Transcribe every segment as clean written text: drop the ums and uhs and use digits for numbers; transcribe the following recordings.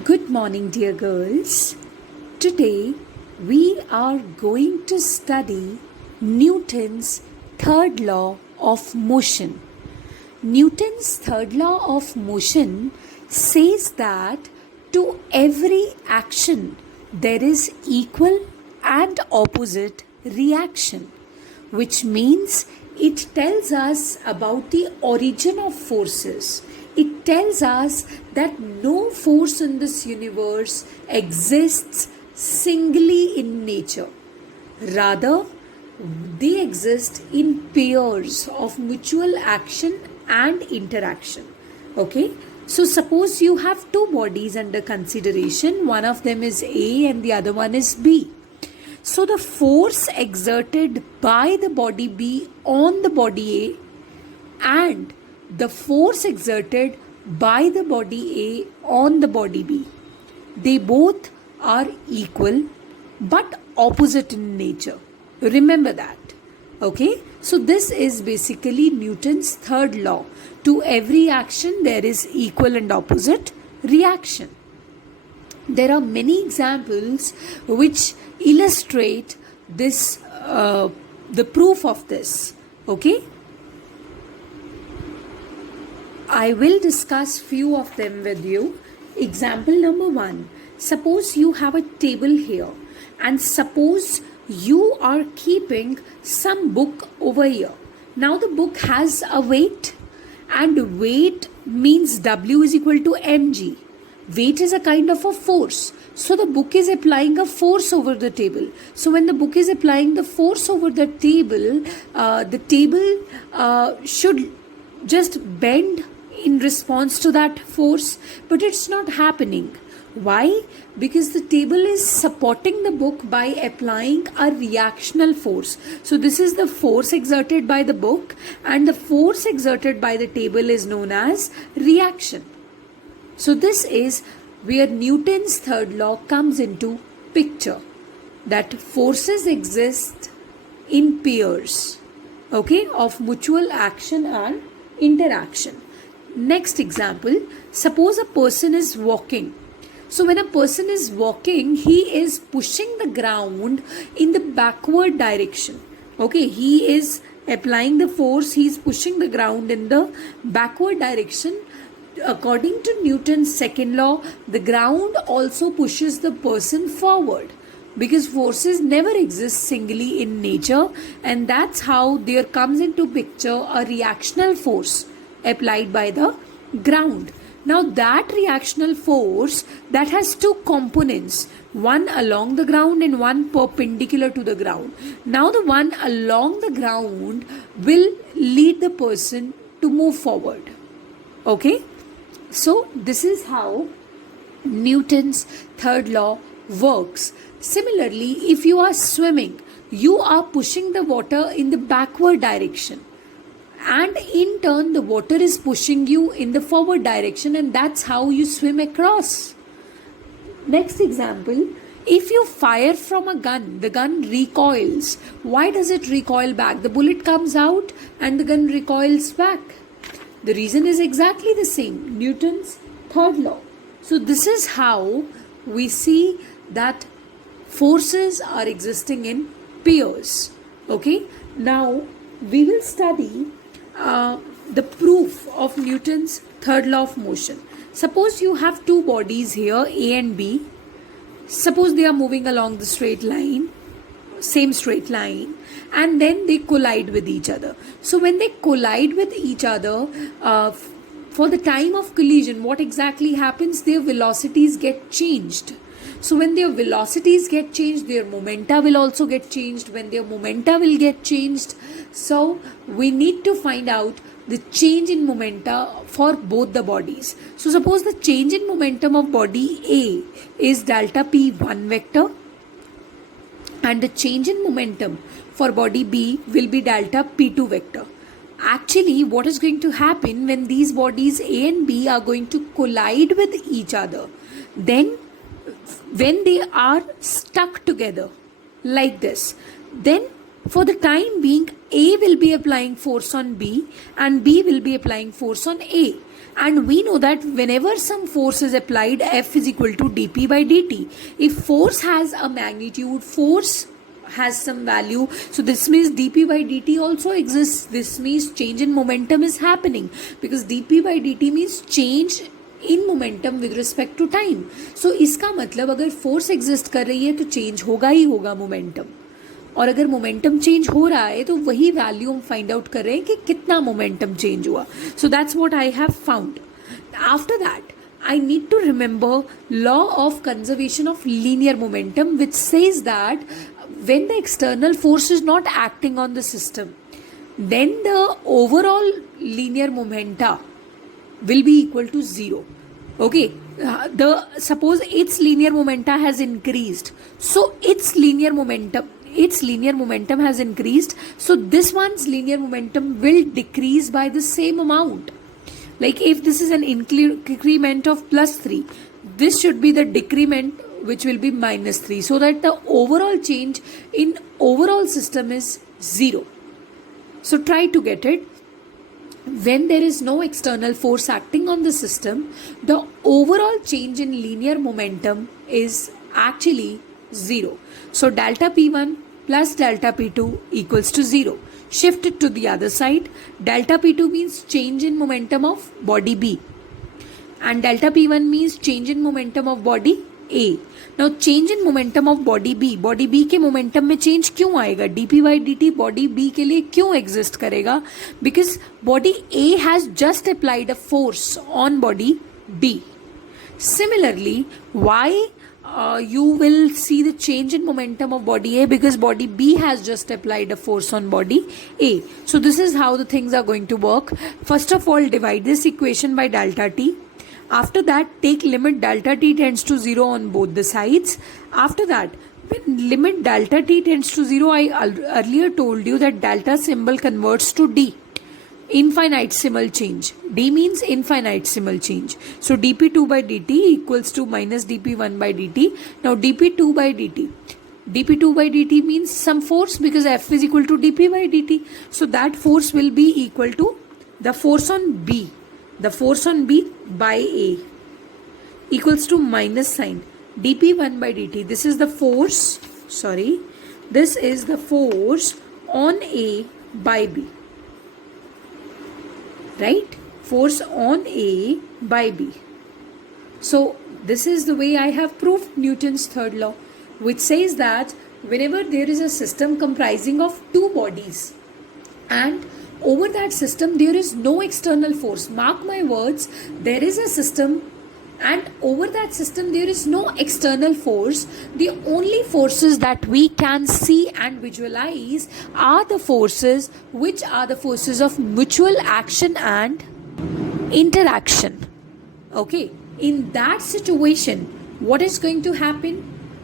Good morning, dear girls. Today we are going to study Newton's third law of motion. Newton's third law of motion says that to every action there is equal and opposite reaction, which means it tells us about the origin of forces. It tells us that no force in this universe exists singly in nature. Rather, they exist in pairs of mutual action and interaction. Okay? So, suppose you have two bodies under consideration. One of them is A and the other one is B. So the force exerted by the body B on the body A and the force exerted by the body A on the body B, they both are equal but opposite in nature. Remember that. Okay? So this is basically Newton's third law. To every action there is equal and opposite reaction. There are many examples which illustrate this, the proof of this. Okay? I will discuss few of them with you. Example number 1. Suppose you have a table here and suppose you are keeping some book over here. Now the book has a weight and weight means W is equal to mg. Weight is a kind of a force. So the book is applying a force over the table. So when the book is applying the force over the table should just bend in response to that force. But it's not happening. Why? Because the table is supporting the book by applying a reactional force. So this is the force exerted by the book and the force exerted by the table is known as reaction. So this is where Newton's third law comes into picture, that forces exist in pairs, okay, of mutual action and interaction. Next example, suppose a person is walking. So when a person is walking, he is pushing the ground in the backward direction. Okay, he is applying the force, he is pushing the ground in the backward direction. According to Newton's second law, the ground also pushes the person forward because forces never exist singly in nature, and that's how there comes into picture a reactional force applied by the ground. Now that reactional force that has two components, one along the ground and one perpendicular to the ground. Now the one along the ground will lead the person to move forward. Okay? So this is how Newton's third law works. Similarly, if you are swimming, you are pushing the water in the backward direction. And in turn, the water is pushing you in the forward direction, and that's how you swim across. Next example, if you fire from a gun, the gun recoils. Why does it recoil back? The bullet comes out and the gun recoils back. The reason is exactly the same, Newton's third law. So this is how we see that forces are existing in pairs. Okay, now we will study the proof of Newton's third law of motion. Suppose you have two bodies here, A and B. Suppose they are moving along the straight line, same straight line, and then they collide with each other. So when they collide with each other, for the time of collision, what exactly happens? Their velocities get changed. So when their velocities get changed, their momenta will also get changed. When their momenta will get changed, so we need to find out the change in momenta for both the bodies. So suppose the change in momentum of body A is delta P1 vector, and the change in momentum for body B will be delta P2 vector. Actually, what is going to happen when these bodies A and B are going to collide with each other? Then when they are stuck together like this, then For the time being, A will be applying force on B and B will be applying force on A. And we know that whenever some force is applied, F is equal to dP by dt. If force has a magnitude, force has some value, so this means dP by dt also exists. This means change in momentum is happening, because dP by dt means change in momentum with respect to time. So इसका मतलब अगर force exist कर रही है तो change होगा ही होगा momentum, और अगर मोमेंटम चेंज हो रहा है तो वही वैल्यू हम फाइंड आउट कर रहे हैं कि कितना मोमेंटम चेंज हुआ. So that's what I have found. After that I need to remember law of conservation of linear momentum, which says that when the external force is not acting on the system, then the overall linear momenta will be equal to zero. Okay, suppose its linear momenta has increased, so its linear momentum has increased, so this one's linear momentum will decrease by the same amount. Like if this is an increment of +3, this should be the decrement, which will be -3, so that the overall change in overall system is 0. So try to get it. When there is no external force acting on the system, the overall change in linear momentum is actually 0. So delta P1 plus delta P2 equals to 0. Shift it to the other side. Delta P2 means change in momentum of body B, and delta P1 means change in momentum of body A. Now change in momentum of body B के momentum में change क्यों आएगा? dP by dt body B के लिए क्यों exist करेगा? Because body A has just applied a force on body B. Similarly, why you will see the change in momentum of body A? Because body B has just applied a force on body A. So this is how the things are going to work. First of all, divide this equation by delta t. After that, take limit delta t tends to 0 on both the sides. After that, when limit delta t tends to 0, I earlier told you that delta symbol converts to d. Infinitesimal change. D means infinitesimal change. So dp2 by dt equals to minus dp1 by dt. Now dp2 by dt. dp2 by dt means some force, because F is equal to dp by dt. So that force will be equal to the force on B. The force on B by A equals to minus sign dp1 by dt. This is the force, this is the force on A by B. Right? Force on A by B. So this is the way I have proved Newton's third law, which says that whenever there is a system comprising of two bodies and over that system there is no external force, mark my words, there is a system and over that system there is no external force, the only forces that we can see and visualize are the forces which are the forces of mutual action and interaction. Okay, in that situation, what is going to happen?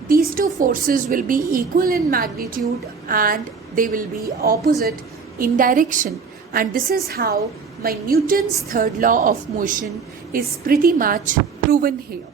These two forces will be equal in magnitude and they will be opposite in direction. And this is how my Newton's third law of motion is pretty much proven here.